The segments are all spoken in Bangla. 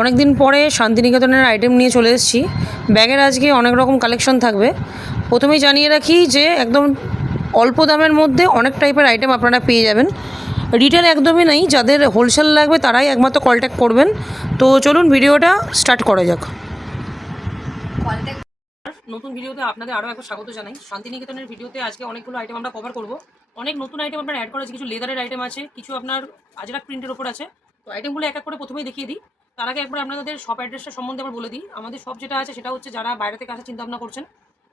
অনেক দিন পরে শান্তিনিকেতনের আইটেম নিয়ে চলে এসেছি। ব্যাগের আজকে অনেক রকম কালেকশন থাকবে। প্রথমেই জানিয়ে রাখি যে একদম অল্প দামের মধ্যে অনেক টাইপের আইটেম আপনারা পেয়ে যাবেন। রিটেল একদমই নেই, যাদের হোলসেল লাগবে তারাই একমাত্র কন্ট্যাক্ট করবেন। তো চলুন ভিডিওটা স্টার্ট করা যাক। নতুন ভিডিওতে আপনাদের আরও একবার স্বাগত জানাই। শান্তিনিকেতনের ভিডিওতে আজকে অনেকগুলো আইটেম আমরা কভার করব। অনেক নতুন আইটেম আপনার অ্যাড করা আছে, কিছু লেদারের আইটেম আছে, কিছু আপনার আজরাক প্রিন্টের ওপর আছে। তো আইটেমগুলো এক এক করে প্রথমেই দেখিয়ে দিই। তার আগে একবার আপনাদের শপ অ্যাড্রেসটা সম্বন্ধে আবার বলে দিই। আমাদের শপ যেটা আছে সেটা হচ্ছে, যারা বাইরে থেকে আসার চিন্তাভাবনা করছেন,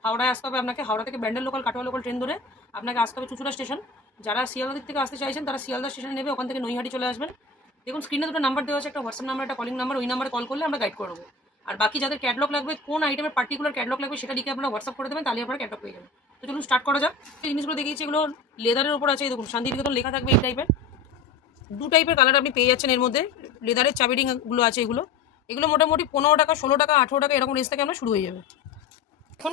হাওড়ায় আসতে হবে আপনাকে। হাওড়া থেকে Bandel local, Katwa local train ধরে আপনাকে আসতে হবে চুঁচুড়া স্টেশন। যারা শিয়ালদা দিক থেকে আসতে চাইছেন তারা শিয়ালদা স্টেশনে নেবে, ওখান থেকে নৈহাটি চলে আসবেন। দেখুন স্ক্রিনে দুটো নাম্বার দেওয়া আছে, একটা হোয়াটসঅ্যাপ নাম্বার, একটা কলিং নাম্বার। ওই নাম্বারে কল করলে আমরা গাইড করবো। আর বাকি যাদের ক্যাটলগ লাগবে, কোন আইটেমের পার্টিকুলার ক্যাটলগ লাগবে সেটা লিখে আপনারা হোয়াটসঅ্যাপ করে দেবেন, তাহলে আপনারা ক্যাটলগ পেয়ে যাবেন। তো চলুন স্টার্ট করা যাক। এই জিনিসগুলো দেখিয়েছি, এগুলো লেদারের ওপর আছে। দেখুন শান্তিনিকেতন লেখা থাকবে এই টাইপের। দু টাইপের কালার আপনি পেয়ে যাচ্ছেন এর মধ্যে। লেদারের চাবি রিংগুলো আছে এগুলো। এগুলো মোটামুটি 15 টাকা, 16 টাকা, 18 টাকা এরকম রেঞ্জ থেকে আমরা শুরু হয়ে যাবে। এখন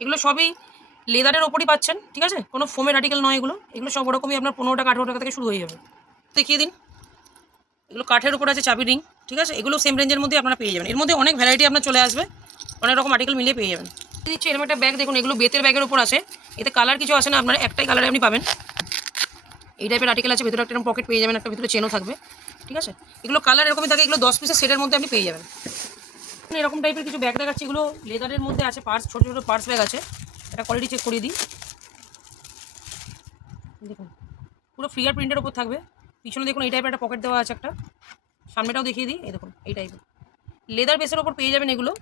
এগুলো সবই লেদারের ওপরই পাচ্ছেন, ঠিক আছে? কোনো ফোমের আর্টিকেল নয় এগুলো। এগুলো সব ওরকমই আপনার 15 টাকা, 18 টাকা থেকে শুরু হয়ে যাবে। দেখিয়ে দিন। এগুলো কাঠের উপর আছে চাবি রিং, ঠিক আছে? এগুলো সেম রেঞ্জের মধ্যে আপনারা পেয়ে যাবেন। এর মধ্যে অনেক ভ্যারাইটি আপনার চলে আসবে, অনেক রকম আর্টিকেল মিলিয়ে পেয়ে যাবেন। দিচ্ছি এরকম একটা ব্যাগ, দেখুন এগুলো বেতের ব্যাগের উপর আছে। এতে কালার কিছু আসে না, আপনার একটাই কালারে আপনি পাবেন। এই টাইপের আর্টিকেল আছে, ভেতরে একটা পকেট পেয়ে যাবেন, একটা ভিতরে চেনও থাকবে, ঠিক আছে? এগুলো কালার এরকমই থাকে। এগুলো 10 পিসের সেটের মধ্যে আপনি পেয়ে যাবেন। এরকম টাইপের কিছু ব্যাগ দেখাচ্ছি, এগুলো লেদারের মধ্যে আছে। পার্স, ছোটো ছোটো পার্স ব্যাগ আছে। একটা কোয়ালিটি চেক করিয়ে দিই। দেখুন পুরো ফিঙ্গার প্রিন্টের ওপর থাকবে। পিছনে দেখুন এই টাইপের একটা পকেট দেওয়া আছে একটা। সামনেটাও দেখিয়ে দিই, এই দেখুন এই টাইপের লেদার বেসের ওপর পেয়ে যাবেন এগুলো।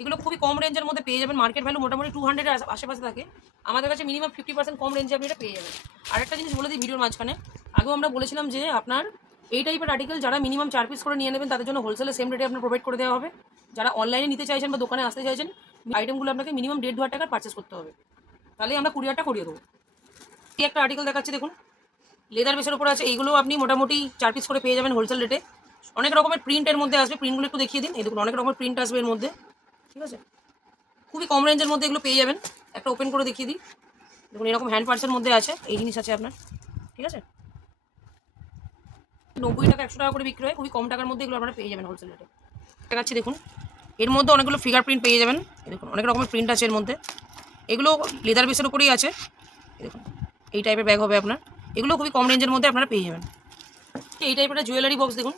এগুলো খুবই কম রেঞ্জের মধ্যে পেয়ে যাবেন। মার্কেট ভ্যালু মোটামুটি 200 আশেপাশে থাকে। আমাদের কাছে মিনিমাম 50% কম রেঞ্জে আপনি এটা পেয়ে যাবেন। আর একটা জিনিস বলে দিই ভিডিওর মাঝখানে, আগেও আমরা বলেছিলাম যে আপনার এই টাইপের আর্টিকেল যারা মিনিমাম 4 পিস করে নিয়ে নেবেন তাদের জন্য হোলসেলে সেম রেটে আপনার প্রোভাইড করে দেওয়া হবে। যারা অনলাইনে নিতে চাইছেন বা দোকানে আসতে চাইছেন, আইটেমগুলো আপনাকে মিনিমাম 1.5-2 টাকার পারচেস করতে হবে, তাহলে আমরা কুরিয়ারটা করিয়ে দেবো। এই একটা আর্টিকেল দেখাচ্ছি, দেখুন লেদার বেসের উপর আছে। এইগুলো আপনি মোটামুটি 4 পিস করে পেয়ে যাবেন হোলসেল রেটে। অনেক রকমের প্রিন্টের মধ্যে আসবে। প্রিন্টগুলো একটু দেখিয়ে দিন। এই দেখুন অনেক রকমের প্রিন্ট আসবে এর মধ্যে, ঠিক আছে? খুবই কম রেঞ্জের মধ্যে এগুলো পেয়ে যাবেন। একটা ওপেন করে দেখিয়ে দিই। দেখুন এরকম হ্যান্ড পার্সের মধ্যে আছে, এই জিনিস আছে আপনার, ঠিক আছে? 90 টাকা, 100 টাকা করে বিক্রি হয়। খুবই কম টাকার মধ্যে এগুলো আপনারা পেয়ে যাবেন হোলসেল রেটে। দেখাচ্ছি দেখুন, এর মধ্যে অনেকগুলো ফিঙ্গার প্রিন্ট পেয়ে যাবেন। দেখুন অনেক রকমের প্রিন্ট আছে এর মধ্যে। এগুলো লেদার বেসের উপরেই আছে। দেখুন এই টাইপের ব্যাগ হবে আপনার। এগুলো খুবই কম রেঞ্জের মধ্যে আপনারা পেয়ে যাবেন। এই টাইপের একটা জুয়েলারি বক্স, দেখুন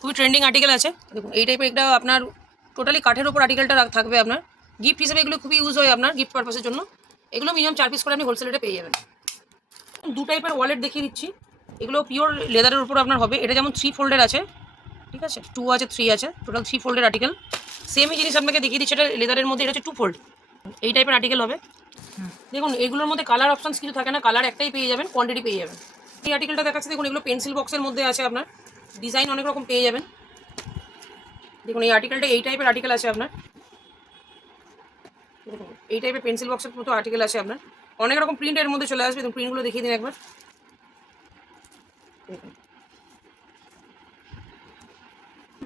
খুবই ট্রেন্ডিং আর্টিকেল আছে। দেখুন এই টাইপের একটা আপনার টোটালি কাঠের উপর আর্টিকেলটা থাকবে আপনার। গিফট হিসেবে এগুলো খুবই ইউজ হয় আপনার, গিফট পারপাসের জন্য। এগুলো মিনিমাম 4 পিস করে আপনি হোলসেল রেটে পেয়ে যাবেন। দু টাইপের ওয়ালেট দেখিয়ে দিচ্ছি। এগুলো পিওর লেদারের উপর আপনার হবে। এটা যেমন 3 ফোল্ডের আছে, ঠিক আছে? 2 আছে, 3 আছে, টোটাল 3 ফোল্ডের আর্টিকেল। সেমই জিনিস আপনাকে দেখিয়ে দিচ্ছি, এটা লেদারের মধ্যে। এটা হচ্ছে 2 ফোল্ড। এই টাইপের আর্টিকেল হবে। দেখুন এগুলোর মধ্যে কালার অপশানস কিছু থাকে না, কালার একটাই পেয়ে যাবেন, কোয়ান্টিটি পেয়ে যাবেন। এই আর্টিকেলটা দেখাচ্ছি, দেখুন এগুলো পেন্সিল বক্সের মধ্যে আছে আপনার। ডিজাইন অনেক রকম পেয়ে যাবেন। দেখুন এই আর্টিকেলটা এই টাইপের আর্টিকেল আছে আপনার। দেখুন এই টাইপের পেন্সিল বক্সের মতো আর্টিকেল আছে আপনার। অনেক রকম প্রিন্ট এর মধ্যে চলে আসবে। দেখুন প্রিন্টগুলো দেখিয়ে দিন একবার। দেখুন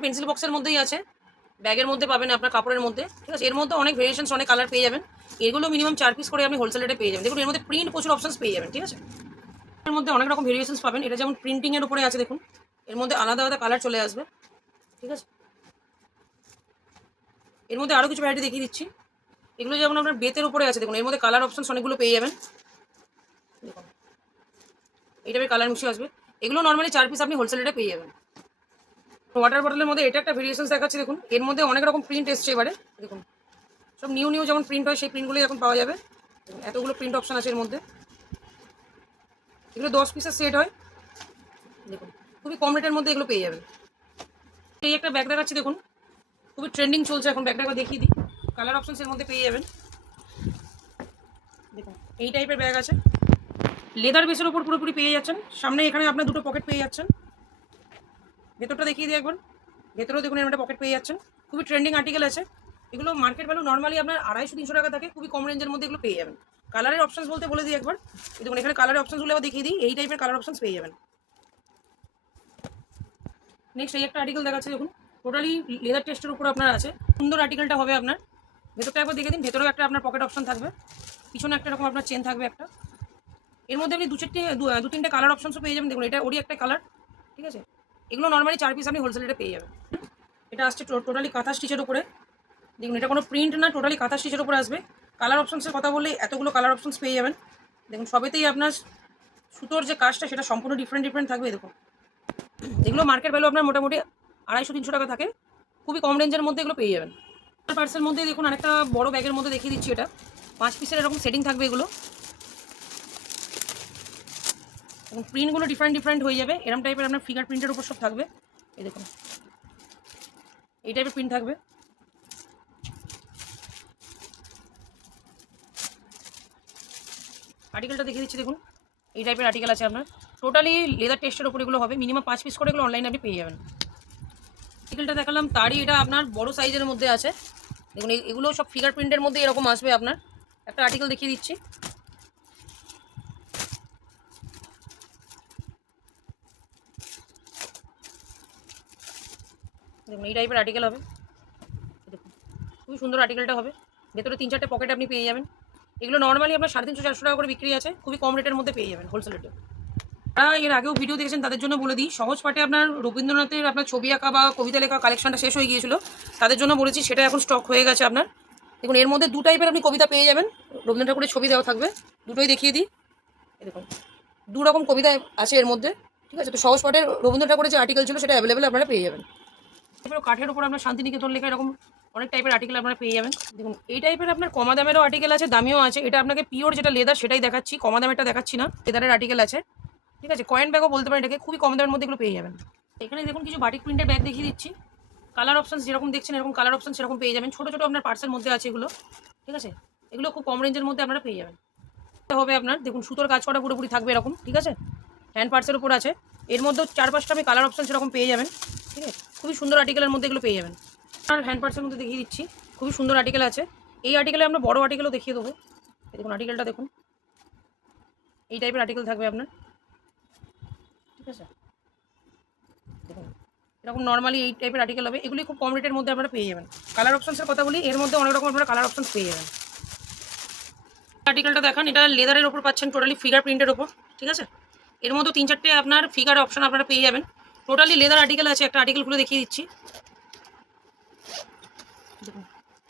পেন্সিল বক্সের মধ্যেই আছে, ব্যাগের মধ্যে পাবেন আপনার, কাপড়ের মধ্যে, ঠিক আছে? এর মধ্যে অনেক ভেরিয়েশনস, অনেক কালার পেয়ে যাবেন। এগুলো মিনিমাম 4 পিস করে আপনি হোলসেল রেটে পেয়ে যাবেন। দেখুন এর মধ্যে প্রিন্ট প্রচুর অপশনস পেয়ে যাবেন, ঠিক আছে? এর মধ্যে অনেক রকম ভেরিয়েশনস পাবেন। এটা যেমন প্রিন্টিংয়ের উপরে আছে, দেখুন এর মধ্যে আলাদা আলাদা কালার চলে আসবে, ঠিক আছে? এর মধ্যে আরও কিছু ভ্যারাইটি দেখিয়ে দিচ্ছি। এগুলো যেমন আপনার বেতের উপরে আছে, দেখুন এর মধ্যে কালার অপশনস অনেকগুলো পেয়ে যাবেন। দেখুন এই টাইপের কালার মিশিয়ে আসবে। এগুলো নর্মালি 4 পিস আপনি হোলসেল রেটে পেয়ে যাবেন। ওয়াটার বটলের মধ্যে এটা একটা ভেরিয়েশনস দেখাচ্ছি। দেখুন এর মধ্যে অনেক রকম প্রিন্ট এসছে এবারে। দেখুন সব নিউ নিউ যেমন প্রিন্ট হয়, সেই প্রিন্টগুলোই এখন পাওয়া যাবে। এতগুলো প্রিন্ট অপশন আছে এর মধ্যে। এগুলো 10 পিসের সেট হয়। দেখুন খুবই কম রেটের মধ্যে এগুলো পেয়ে যাবেন। এই একটা ব্যাগ দেখাচ্ছি, দেখুন খুবই ট্রেন্ডিং চলছে এখন। ব্যাগটা একবার দেখিয়ে দিই। কালার অপশনস এর মধ্যে পেয়ে যাবেন। দেখুন এই টাইপের ব্যাগ আছে, লেদার বেসের ওপর পুরোপুরি পেয়ে যাচ্ছেন। সামনে এখানে আপনার দুটো পকেট পেয়ে যাচ্ছেন। ভেতরটা দেখিয়ে দিই একবার। ভেতরেও দেখুন এর একটা পকেট পেয়ে যাচ্ছেন। খুবই ট্রেন্ডিং আর্টিকেল আছে। এগুলো মার্কেট ভ্যালু নর্মালি আপনার 250-300 টাকা থাকে। খুবই কম রেঞ্জের মধ্যে এগুলো পেয়ে যাবেন। কালারের অপশনস বলতে বলে দিই একবার। দেখুন এখানে কালারের অপশনসগুলো আবার দেখিয়ে দিই। এই টাইপের কালার অপশনস পেয়ে যাবেন। নেক্সট এই একটা আর্টিকেল দেখাচ্ছে, দেখুন টোটালি লেদার টেস্টের উপর আপনার আছে। সুন্দর আর্টিকেলটা হবে আপনার। ভেতরটা একবার দেখে দিন। ভেতরেও একটা আপনার পকেট অপশন থাকবে, পিছনে একটা রকম আপনার চেন থাকবে একটা। এর মধ্যে আপনি দু তিনটে কালার অপশনসও পেয়ে যাবেন। দেখুন এটা ওরই একটা কালার, ঠিক আছে? এগুলো নর্মালি 4 পিস আপনি হোলসেল রেটে পেয়ে যাবেন। এটা আসছে টোটালি কাঁথা স্টিচের উপরে। দেখুন এটা কোনো প্রিন্ট না, টোটালি কাঁথা স্টিচের উপরে আসবে। কালার অপশানসের কথা বললে এতগুলো কালার অপশানস পেয়ে যাবেন। দেখুন সবেতেই আপনার সুতোর যে কাজটা সেটা সম্পূর্ণ ডিফারেন্ট থাকবে। দেখুন এগুলো মার্কেট ভ্যালু আপনার মোটামুটি 250-300 টাকা থাকে, খুবই কম রেঞ্জের মধ্যে এগুলো পেয়ে যাবেন। পার্সের মধ্যে দেখুন আরেকটা বড় ব্যাগের মধ্যে দেখিয়ে দিচ্ছি, এটা 5 পিসের এরকম সেটিং থাকবে এগুলো, এবং প্রিন্টগুলো ডিফারেন্ট হয়ে যাবে। এরকম টাইপের আপনার ফিগার প্রিন্টের উপর সব থাকবে। এই দেখুন এই টাইপের প্রিন্ট থাকবে। আর্টিকেলটা দেখিয়ে দিচ্ছি, দেখুন এই টাইপের আর্টিকেল আছে আপনার, টোটালি লেদার টেস্টের ওপর এগুলো হবে। মিনিমাম 5 পিস করে এগুলো অনলাইনে আপনি পেয়ে যাবেন। আর্টিকেলটা দেখালাম, তারই এটা আপনার বড় সাইজের মধ্যে আছে। দেখুন এগুলো সব ফিগার প্রিন্টের মধ্যে এরকম আসবে আপনার। একটা আর্টিকেল দেখিয়ে দিচ্ছি, দেখুন এই টাইপের আর্টিকেল হবে। দেখুন খুবই সুন্দর আর্টিকেলটা হবে, ভেতরে 3-4টে পকেট আপনি পেয়ে যাবেন। এগুলো নর্মালি আপনার 350-400 টাকা করে বিক্রি আছে, খুবই কম রেটের মধ্যে পেয়ে যাবেন হোলসেল রেটে। এর আগেও ভিডিও দেখেছেন তাদের জন্য বলে দিই, সহজ পাঠে আপনার রবীন্দ্রনাথের আপনার ছবি আঁকা বা কবিতা লেখা কালেকশনটা শেষ হয়ে গিয়েছিল, তাদের জন্য বলেছি, সেটা এখন স্টক হয়ে গেছে আপনার। দেখুন এর মধ্যে 2 টাইপের আপনি কবিতা পেয়ে যাবেন, রবীন্দ্রনাথ ঠাকুরের ছবি দেওয়া থাকবে, দুটোই দেখিয়ে দিই। দেখুন 2 রকম কবিতা আছে এর মধ্যে, ঠিক আছে। তো সহজ পাঠের রবীন্দ্রনাথ ঠাকুরের যে আর্টিকেল ছিল সেটা অ্যাভেলেবেল আপনারা পেয়ে যাবেন। এরপর কাঠের উপর আপনার শান্তিনিকেতন লেখা এরকম অনেক টাইপের আর্টিকেল আপনারা পেয়ে যাবেন। দেখুন এই টাইপের আপনার কমা দামেরও আর্টিকেল আছে, দামিও আছে। এটা আপনাকে পিওর যেটা লেদার সেটাই দেখাচ্ছি, কমা দামেরটা দেখাচ্ছি না। লেদারের আর্টিকেল আছে, ঠিক আছে। কয়েন ব্যাগও বলতে পারেন এটাকে, খুবই কম দামের মধ্যে এগুলো পেয়ে যাবেন। এখানে দেখুন কিছু বাটিক প্রিন্টের ব্যাগ দেখিয়ে দিচ্ছি, কালার অপশন যেরকম দেখছেন এরকম কালার অপশন সেরকম পেয়ে যাবেন। ছোটো ছোটো আপনার পার্সের মধ্যে আছে এগুলো, ঠিক আছে। এগুলো খুব কম রেঞ্জের মধ্যে আপনারা পেয়ে যাবেন। হবে আপনার দেখুন সুতোর কাজ করা পুরোপুরি থাকবে এরকম, ঠিক আছে। হ্যান্ড পার্সের উপর আছে, এর মধ্যেও 4-5টা আপনি কালার অপশন সেরকম পেয়ে যাবেন, ঠিক আছে। খুবই সুন্দর আর্টিকেলের মধ্যে এগুলো পেয়ে যাবেন। আর হ্যান্ড পার্সের মধ্যে দেখিয়ে দিচ্ছি, খুবই সুন্দর আর্টিকেল আছে। এই আর্টিকেলে আমরা বড় আর্টিকেলও দেখিয়ে দেবো। দেখুন আর্টিকেলটা দেখুন, এই টাইপের আর্টিকেল থাকবে আপনার, ঠিক আছে। দেখুন এরকম নর্মালি এই টাইপের আর্টিকেল হবে, এগুলি খুব কম রেটের মধ্যে আপনারা পেয়ে যাবেন। কালার অপশনসের কথা বলি, এর মধ্যে অনেক রকম আপনারা কালার অপশনস পেয়ে যাবেন। আর্টিকেলটা দেখান, এটা লেদারের ওপর পাচ্ছেন, টোটালি ফিগার প্রিন্টের ওপর, ঠিক আছে। এর মধ্যে 3-4টে আপনার ফিগার অপশন আপনারা পেয়ে যাবেন। টোটালি লেদার আর্টিকেল আছে, একটা আর্টিকেলগুলো দেখিয়ে দিচ্ছি। দেখুন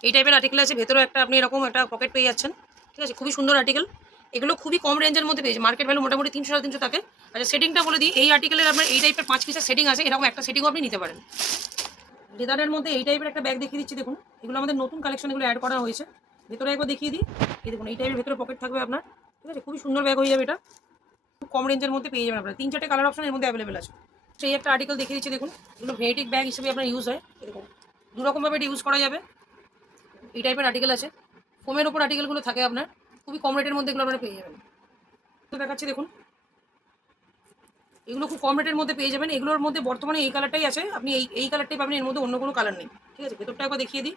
এই টাইপের আর্টিকেল আছে, ভেতরেও একটা আপনি এরকম একটা পকেট পেয়ে যাচ্ছেন, ঠিক আছে। খুবই সুন্দর আর্টিকেল, এগুলো খুবই কম রেঞ্জের মধ্যে পেয়েছে। মার্কেট ভ্যালু মোটামুটি 300-350 থাকে। আচ্ছা সেটিংটা বলে দিই, এই আর্টিকেলের আপনার এই টাইপের 5 পিসের সেটিং আছে, এরকম একটা সেটিংও আপনি নিতে পারেন। লেদারের মধ্যে এই টাইপের একটা ব্যাগ দেখিয়ে দিচ্ছি, দেখুন এগুলো আমাদের নতুন কালেকশন, এগুলো অ্যাড করা হয়েছে। ভেতরে একবার দেখিয়ে দিই, এই দেখুন এই টাইপের ভেতরে পকেট থাকবে আপনার, ঠিক আছে। খুবই সুন্দর ব্যাগ হয়ে যাবে, এটা খুব কম রেঞ্জের মধ্যে পেয়ে যাবেন আপনারা। 3-4টে কালার অপশন এর মধ্যে অ্যাভেলেবেল আছে। সেই একটা আর্টিকেল দেখিয়ে দিচ্ছি, দেখুন এগুলো ভেনেটিক ব্যাগ হিসেবে আপনার ইউজ হয়। এরকম 2 রকমভাবে এটা ইউজ করা যাবে। এই টাইপের আর্টিকেল আছে, ফোমের ওপর আর্টিকেলগুলো থাকে আপনার, খুবই কম রেটের মধ্যে এগুলো আপনারা পেয়ে যাবেন। তো দেখাচ্ছি দেখুন, এগুলো খুব কম রেটের মধ্যে পেয়ে যাবেন। এগুলোর মধ্যে বর্তমানে এই কালারটাই আছে, আপনি এই কালারটাই পাবেন, এর মধ্যে অন্য কোনো কালার নেই, ঠিক আছে। ভেতরটা একবার দেখিয়ে দিই,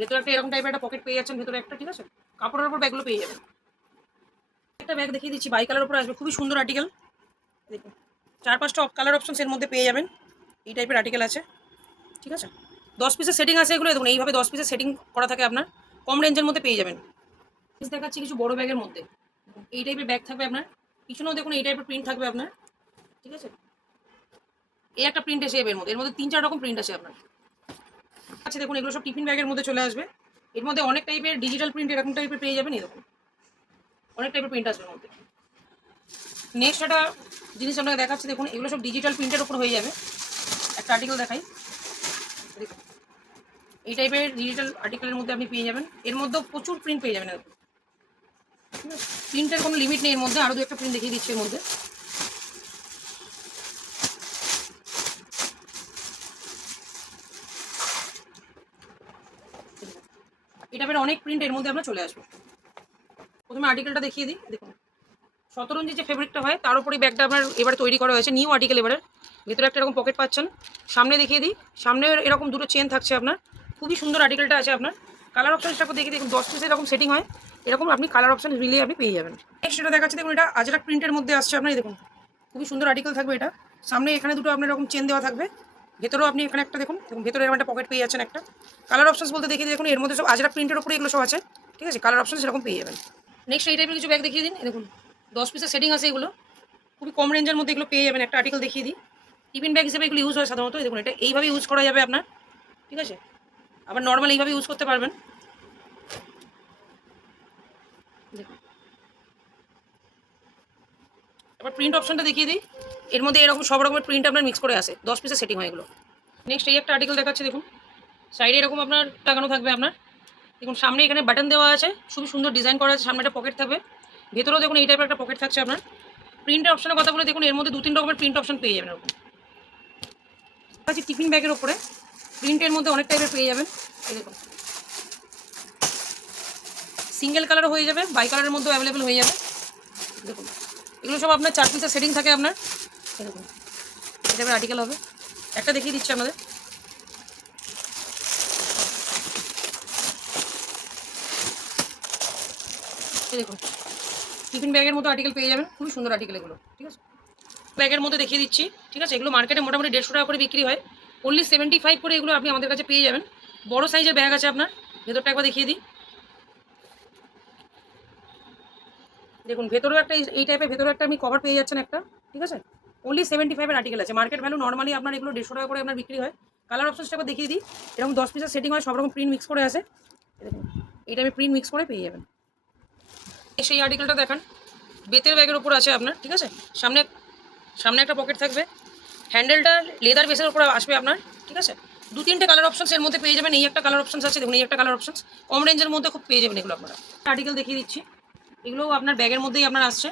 ভেতরে একটা এরকম টাইপের একটা পকেট পেয়ে যাচ্ছেন, ভেতরে একটা, ঠিক আছে। কাপড়ের উপর ব্যাগগুলো পেয়ে যাবেন। একটা ব্যাগ দেখিয়ে দিচ্ছি, বাই কালার উপর আসবে, খুবই সুন্দর আর্টিকেল। দেখুন 4-5টা কালার অপশনস এর মধ্যে পেয়ে যাবেন। এই টাইপের আর্টিকেল আছে, ঠিক আছে। 10 পিসের সেটিং আছে এগুলো, দেখুন এইভাবে 10 পিসের সেটিং করা থাকে আপনার, কম রেঞ্জের মধ্যে পেয়ে যাবেন। দেখাচ্ছি কিছু বড় ব্যাগের মধ্যে, এই টাইপের ব্যাগ থাকবে আপনার, পিছনেও দেখুন এই টাইপের প্রিন্ট থাকবে আপনার, ঠিক আছে। এই একটা প্রিন্ট এসে এর মধ্যে 3-4 রকম প্রিন্ট আছে আপনার। আচ্ছা দেখুন এগুলো সব টিফিন ব্যাগের মধ্যে চলে আসবে। এর মধ্যে অনেক টাইপের ডিজিটাল প্রিন্ট এরকম টাইপের পেয়ে যাবেন, এরকম অনেক টাইপের প্রিন্ট আসবে এর মধ্যে। নেক্সট একটা জিনিস আপনাকে দেখাচ্ছি, দেখুন এগুলো সব ডিজিটাল প্রিন্টের উপর হয়ে যাবে। একটা আর্টিকেল দেখাই, দেখুন এই টাইপের ডিজিটাল আর্টিকেলের মধ্যে আপনি পেয়ে যাবেন। এর মধ্যেও প্রচুর প্রিন্ট পেয়ে যাবেন, ঠিক আছে। প্রিন্টের কোনো লিমিট নেই এর মধ্যে, আরও 2-একটা প্রিন্ট দেখিয়ে দিচ্ছি এর মধ্যে। এটা বের অনেক প্রিন্ট এর মধ্যে আমরা চলে আসবো। প্রথমে আর্টিকেলটা দেখিয়ে দিই, দেখুন শতরঞ্জি যে ফেব্রিকটা হয় তার উপরে ব্যাগটা আপনার এবারে তৈরি করা হয়েছে, নিউ আর্টিকেল এবারে। ভেতরে একটা এরকম পকেট পাচ্ছেন, সামনে দেখিয়ে দিই, সামনে এরকম 2টো চেন থাকছে আপনার, খুবই সুন্দর আর্টিকেলটা আছে আপনার। কালার অপশনসটা দেখিয়ে দেখুন 10 পিসের এরকম সেটিং হয়, এরকম আপনি কালার অপশন মিলিয়ে আপনি পেয়ে যাবেন। নেক্সট এটা দেখাচ্ছি, দেখুন এটা আজরাক প্রিন্টের মধ্যে আসছে আপনার, দেখুন খুবই সুন্দর আর্টিকেল থাকবে এটা। সামনে এখানে 2টো আপনার এরকম চেন দেওয়া থাকবে, ভেতরেও আপনি এখানে একটা দেখুন ভেতরে এরকম একটা পকেট পেয়ে যাচ্ছেন একটা। কালার অপশনস বলতে দেখিয়ে দেখুন এর মধ্যে সব আজরাক প্রিন্টের উপরে এগুলো সব আছে, ঠিক আছে। কালার অপশন সেরকম পেয়ে যাবেন। নেক্সট এই টাইপের কিছু ব্যাগ দেখিয়ে দিন, দেখুন 10 পিসের সেটিং আছে এগুলো, খুবই কম রেঞ্জের মধ্যে এগুলো পেয়ে যাবেন। একটা আর্টিকেল দেখিয়ে দিই, টিফিন ব্যাগ হিসেবে এগুলো ইউজ হয় সাধারণত। দেখুন এটা এইভাবে ইউজ করা যাবে আপনার, ঠিক আছে। আবার নর্মাল এইভাবে ইউজ করতে পারবেন। দেখুন আবার প্রিন্ট অপশনটা দেখিয়ে দিই। এর মধ্যে এরকম সব রকমের প্রিন্ট আপনার মিক্স করে আসে, 10 পিসের সেটিং হয় এগুলো। নেক্সট এই একটা আর্টিকেল দেখাচ্ছে দেখুন, সাইডে এরকম আপনার লাগানো থাকবে আপনার। দেখুন সামনে এখানে বাটন দেওয়া আছে, খুবই সুন্দর ডিজাইন করা আছে, সামনে একটা পকেট থাকবে, ভেতরেও দেখুন এই টাইপের একটা পকেট থাকছে আপনার। প্রিন্টের অপশনের কথা বলে দেখুন এর মধ্যে 2-3 রকমের প্রিন্ট অপশন পেয়ে যাবেন এরকম। আছে টিফিন ব্যাগের ওপরে প্রিন্টের মধ্যে অনেক টাইপের পেয়ে যাবেন। এই দেখুন সিঙ্গেল কালারও হয়ে যাবে, বাই কালারের মধ্যেও অ্যাভেলেবেল হয়ে যাবে। দেখুন এগুলো সব আপনার 4 পিসের সেটিং থাকে আপনার। এই দেখুন এই টাইপের আর্টিকেল হবে, একটা দেখিয়ে দিচ্ছি আপনাদের। এই দেখুন টিফিন ব্যাগের মতো আর্টিকেল পেয়ে যাবেন, খুবই সুন্দর আর্টিকেল এগুলো, ঠিক আছে। ব্যাগের মধ্যে দেখিয়ে দিচ্ছি, ঠিক আছে। এগুলো মার্কেটে মোটামুটি 150 টাকা করে বিক্রি হয়, অনলি 75 করে এগুলো আপনি আমাদের কাছে পেয়ে যাবেন। বড় সাইজের ব্যাগ আছে আপনার, ভেতরটা একবার দেখিয়ে দিই। দেখুন ভেতরেও একটা এই টাইপের ভেতরে একটা আপনি কভার পেয়ে যাচ্ছেন একটা, ঠিক আছে। অনলি 75-এর আর্টিকেল আছে। মার্কেট ভ্যালু নর্মালি আপনার এগুলো 150 টাকা করে আপনার বিক্রি হয়। কালার অপশনসটা একবার দেখিয়ে দিই। এরকম 10 পিসের সেটিং হয়, সব রকম প্রিন্ট মিক্স করে আসে। দেখুন এই টাইপের প্রিন্ট মিক্স করে পেয়ে যাবেন। সেই আর্টিকেলটা দেখান, বেতের ব্যাগের উপর আছে আপনার, ঠিক আছে। সামনে সামনে একটা পকেট থাকবে, হ্যান্ডেলটা লেদার বেসের উপর আসবে আপনার, ঠিক আছে। 2-3টে কালার অপশনস এর মধ্যে পেয়ে যাবেন। এই একটা কালার অপশনস আছে, দেখুন এই একটা কালার অপশনস, কম রেঞ্জের মধ্যে খুব পেয়ে যাবেন এগুলো আপনারা। আর্টিকেল দেখিয়ে দিচ্ছি, এগুলোও আপনার ব্যাগের মধ্যেই আপনার আসছে।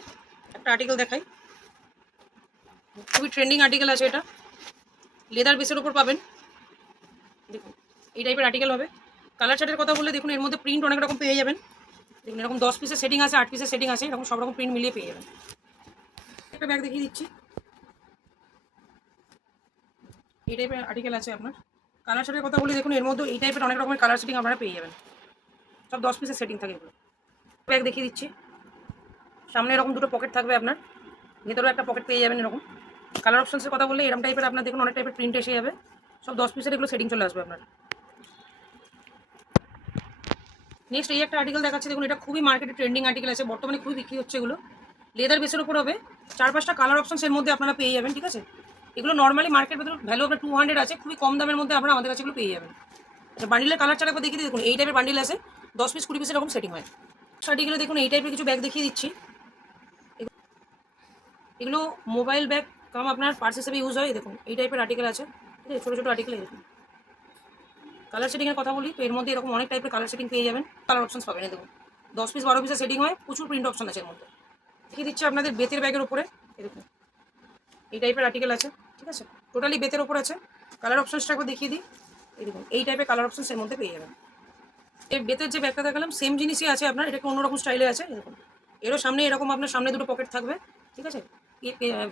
একটা আর্টিকেল দেখাই, খুবই ট্রেন্ডিং আর্টিকেল আছে এটা, লেদার বেসের উপর পাবেন। দেখুন এই টাইপের আর্টিকেল হবে। কালার চার্টের কথা বললে দেখুন এর মধ্যে প্রিন্ট অনেক রকম পেয়ে যাবেন। দেখুন এরকম 10 পিসের সেটিং আছে, 8 পিসের সেটিং আছে, এরকম সব রকম প্রিন্ট মিলিয়ে পেয়ে যাবেন। একটা ব্যাগ দেখিয়ে দিচ্ছি, এই টাইপের আর্টিকেল আছে আপনার। কালার সেটের কথা বলে দেখুন এর মধ্যে এই টাইপের অনেক রকমের কালার সেটিং আপনারা পেয়ে যাবেন, সব 10 পিসের সেটিং থাকে এগুলো। ব্যাগ দেখিয়ে দিচ্ছি, সামনে এরকম দুটো পকেট থাকবে আপনার, ভেতরেও একটা পকেট পেয়ে যাবেন এরকম। কালার অপশনসের কথা বললে এরকম টাইপের আপনার দেখুন অনেক টাইপের প্রিন্ট এসে যাবে, সব 10 পিসের এগুলো সেটিং চলে আসবে আপনার। নেক্সট এই একটা আর্টিকেল দেখাচ্ছে, দেখুন এটা খুবই মার্কেটে ট্রেন্ডিং আর্টিকেল আছে, বর্তমানে খুবই বিক্রি হচ্ছে এগুলো। লেদার বেসের উপর হবে, 4-5টা কালার অপশনস এর মধ্যে আপনারা পেয়ে যাবেন, ঠিক আছে। এগুলো নর্মালি মার্কেট ভ্যালু আপনার 200 আছে, খুবই কম দামের মধ্যে আপনারা আমাদের কাছে এগুলো পেয়ে যাবেন। আচ্ছা বান্ডিলের কালার চার একবার দেখিয়ে দিই। দেখুন এই টাইপের বান্ডিল আছে, 10 পিস 20 পিস এরকম সেটিং হয়। আর্টিকেলে দেখুন এই টাইপের কিছু ব্যাগ দেখিয়ে দিচ্ছি। এগুলো মোবাইল ব্যাগ কাম আপনার পার্স হিসেবে ইউজ হয়। দেখুন এই টাইপের আর্টিকেল আছে, ঠিক আছে, ছোটো ছোটো আর্টিকেল। দেখুন কালার সেটিংয়ের কথা বলি তো এর মধ্যে এরকম অনেক টাইপের কালার সেটিং পেয়ে যাবেন, কালার অপশনস পাবেন। দেখুন 10 পিস 12 পিসের সেটিং হয়, প্রচুর প্রিন্ট অপশন আছে এর মধ্যে। দেখিয়ে দিচ্ছি আপনাদের বেতের ব্যাগের উপরে। দেখুন এই টাইপের আর্টিকেল আছে, ঠিক আছে, টোটালি বেতের ওপর আছে। কালার অপশনসটা একবার দেখিয়ে দিই। এই দেখুন এই টাইপের কালার অপশনস এর মধ্যে পেয়ে যাবেন। এই বেতের যে ব্যাগটা দেখালাম সেম জিনিসই আছে আপনার, এটা একটু অন্যরকম স্টাইলে আছে। দেখুন এরও সামনে এরকম আপনার সামনে দুটো পকেট থাকবে, ঠিক আছে,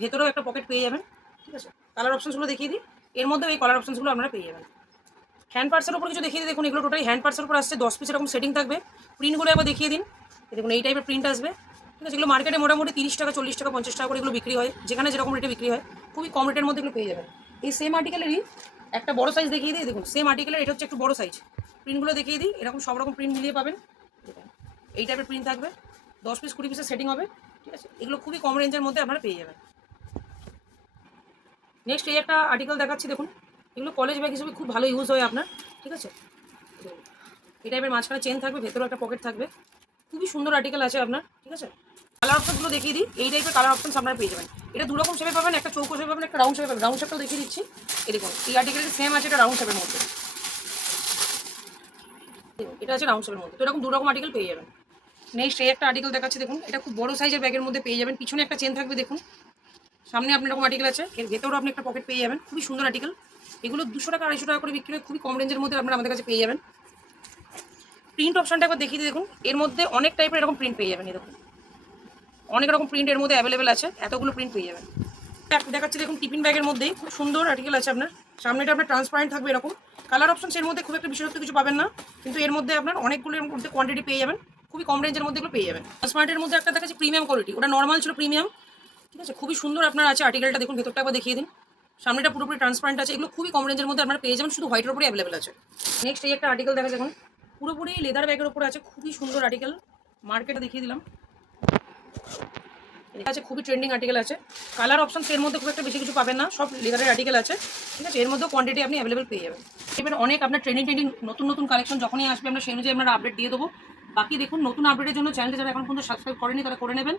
ভেতরেও একটা পকেট পেয়ে যাবেন, ঠিক আছে। কালার অপশনসগুলো দেখিয়ে দিই, এর মধ্যেও এই কালার অপশনসগুলো আপনারা পেয়ে যাবেন। হ্যান্ড পার্সের উপর কিছু দেখিয়ে দিই। দেখুন এগুলো টোটালি হ্যান্ড পার্সের উপর আসছে, 10 পিস এরকম সেটিং থাকবে। প্রিন্টগুলো একবার দেখিয়ে দিন। দেখুন এই টাইপের প্রিন্ট আসবে, ঠিক আছে। এগুলো মার্কেটে মোটামুটি 30 টাকা 40 টাকা 50 টাকা করে এগুলো বিক্রি হয়, যেখানে যেরকম রেটে বিক্রি হয়, খুবই কম রেটের মধ্যে এগুলো পেয়ে যাবেন। এই সেম আর্টিকেলেরই একটা বড় সাইজ দেখিয়ে দিই। দেখুন সেম আর্টিকেলের এটা হচ্ছে একটু বড় সাইজ, প্রিন্টগুলো দেখিয়ে দিই। এরকম সব রকম প্রিন্ট মিলিয়ে পাবেন। এই টাইপের প্রিন্ট থাকবে, 10 পিস 20 পিসের সেটিং হবে, ঠিক আছে। এগুলো খুবই কম রেঞ্জের মধ্যে আপনারা পেয়ে যাবেন। নেক্সট এই একটা আর্টিকেল দেখাচ্ছি। দেখুন এগুলো কলেজ ব্যাগ হিসেবে খুব ভালো ইউজ হয় আপনার, ঠিক আছে। এই টাইপের মাঝখানে চেন থাকবে, ভেতরেও একটা পকেট থাকবে, খুবই সুন্দর আর্টিকেল আছে আপনার, ঠিক আছে। কালার অপশনগুলো দেখিয়ে দিই। এই টাইপের কালার অপশনস আপনারা পেয়ে যাবেন। এটা দু রকম শেপে পাবেন, একটা চৌকো শেপে পাবেন, একটা রাউন্ড শেপে পাবেন। রাউন্ড শেপটাও দেখিয়ে দিচ্ছি। এই দেখুন এই আর্টিকেলটা সেম আছে, এটা রাউন্ড শেপের মধ্যে, এটা আছে রাউন্ড শেপের মধ্যে। তো এরকম দু রকম আর্টিকেল পেয়ে যাবেন। নেক্সট এই একটা আর্টিকেল দেখাচ্ছি। দেখুন এটা খুব বড় সাইজের ব্যাগের মধ্যে পেয়ে যাবেন, পিছনে একটা চেন থাকবে। দেখুন সামনে আপনার এরকম আর্টিকেল আছে, এর ভেতরেও আপনি একটা পকেট পেয়ে যাবেন, খুবই সুন্দর আর্টিকেল। এগুলো 200 টাকা 250 টাকা করে বিক্রি হয়, খুবই কম রেঞ্জের মধ্যে আপনারা আমাদের কাছে পেয়ে যাবেন। প্রিন্ট অপশনটা একবার দেখিয়ে দিই। দেখুন এর মধ্যে অনেক টাইপের এরকম প্রিন্ট পেয়ে যাবেন। দেখুন অনেক রকম প্রিন্ট এর মধ্যে অ্যাভেলেবেল আছে, এতগুলো প্রিন্ট পেয়ে যাবেন। দেখাচ্ছি দেখুন টিফিন ব্যাগের মধ্যেই খুব সুন্দর আর্টিকেল আছে আপনার। সামনেটা আপনার ট্রান্সপারেন্ট থাকবে এরকম। কালার অপশনস এর মধ্যে খুব একটা বিশেষত্ব কিছু পাবেন না, কিন্তু এর মধ্যে আপনার অনেকগুলো এর মধ্যে কোয়ান্টিটি পেয়ে যাবেন, খুবই কম রেঞ্জের মধ্যে এগুলো পেয়ে যাবেন। ট্রান্সপারেন্টের মধ্যে একটা দেখাচ্ছি প্রিমিয়াম কোয়ালিটি, ওটা নর্মাল ছিল প্রিমিয়াম, ঠিক আছে। খুবই সুন্দর আপনার আছে আর্টিকেলটা। দেখুন ভেতরটা একবার দেখিয়ে দিন। সামনেটা পুরোপুরি ট্রান্সপারেন্ট আছে, এগুলো খুবই কম রেঞ্জের মধ্যে আপনারা পেয়ে যাবেন, শুধু হোয়াইটের উপরে অ্যাভেলেবেল আছে। নেক্সট এই একটা আর্টিকেল দেখা দেখুন, পুরোপুরি লেদার ব্যাগের উপরে আছে, খুবই সুন্দর আর্টিকেল। মার্কেটে দেখিয়ে দিলাম। এটা আছে খুবই ট্রেন্ডিং আর্টিকেল আছে, কালার অপশন এর মধ্যে খুব একটা বেশি কিছু পাবেন না, সব লেদারের আর্টিকেল আছে, ঠিক আছে। এর মধ্যেও কোয়ান্টিটি আপনি অ্যাভেলেবেল পেয়ে যাবেন। এবার অনেক আপনার ট্রেন্ডিং নতুন নতুন কালেকশন যখনই আসবে আমরা সেই অনুযায়ী আমরা আপডেট দিয়ে দেবো। বাকি দেখুন, নতুন আপডেটের জন্য চ্যানেলটা যারা এখন পর্যন্ত সাবস্ক্রাইব করেনি তারা করে নেবেন।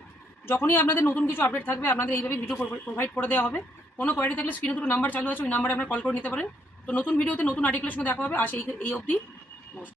যখনই আপনাদের নতুন কিছু আপডেট থাকবে আপনাদের এইভাবে ভিডিও প্রোভাইড করে দেওয়া হবে। কোনো কোয়ারি থাকলে স্ক্রিনে দুটো নাম্বার চালু আছে, ওই নাম্বারে আপনারা কল করে নিতে পারেন। তো নতুন ভিডিওতে নতুন আর্টিকেলের সঙ্গে দেখা হবে। আর এই অবধি